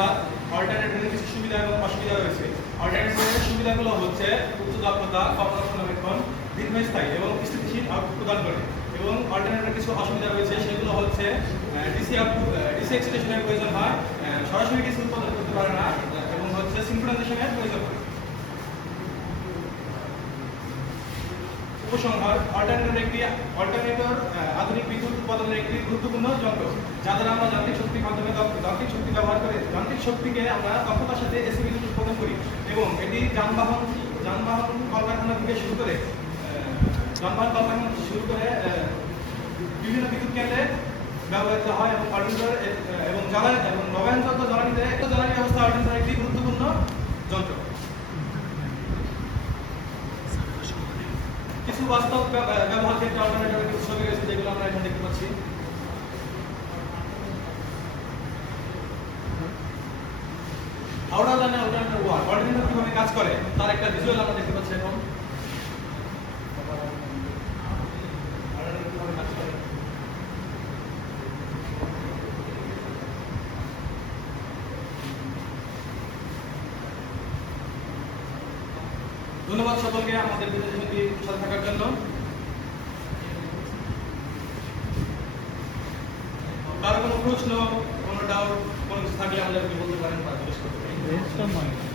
অর্থাৎ অল্টারনেটরের কিছু সুবিধা এবং অসুবিধা রয়েছে। অল্টারনেটরের সুবিধাগুলো হচ্ছে উচ্চ দক্ষতা, কম রক্ষণাবেক্ষণ, দীর্ঘস্থায়ী এবং স্থিতিশীল আউটপুট প্রদান করে। এবং অল্টারনেটরের কিছু অসুবিধা রয়েছে, সেগুলো হচ্ছে ডিসি এক্সিটেশনের প্রয়োজন হয়, সরাসরি ডিসি উৎপাদন করতে পারে না এবং হচ্ছে সিনক্রোনাইজেশনের প্রয়োজন হয়। উপসংহার: অল্টারনেটর আধুনিক বিদ্যুৎ উৎপাদনের একটি গুরুত্বপূর্ণ যন্ত্র, যা দ্বারা আমরা যান্ত্রিক শক্তির মাধ্যমে যান্ত্রিক শক্তি ব্যবহার করে যান্ত্রিক শক্তিকে আমরা দক্ষতার সাথে এসি বিদ্যুৎ উৎপাদন করি। এবং এটি যানবাহন কলকারখানা থেকে শুরু করে বিভিন্ন বিদ্যুৎ কেন্দ্রে ব্যবহৃত হয়। এবং অল্টারনেটর এবং নবায়নযোগ্য জ্বালানি ব্যবস্থা অল্টারনেটর একটি গুরুত্বপূর্ণ যন্ত্র। কিছু বাস্তব ব্যবহার ক্ষেত্রে অল্টারনেটরের কিছু ছবি রয়েছে, যেগুলো আমরা এখানে দেখতে পাচ্ছি। হাওড়া লাইনে অল্টারনেটর কিভাবে কাজ করে তার একটা ভিজুয়াল আমরা দেখতে পাচ্ছি এখন। ধন্যবাদ সকলকে আমাদের প্রেজেন্টেশনটি সাথে থাকার জন্য। কারো কোনো প্রশ্ন, কোনো ডাউট, কোনো কিছু থাকলে আমাদেরকে বলতে পারেন বা জিজ্ঞেস করতে পারেন।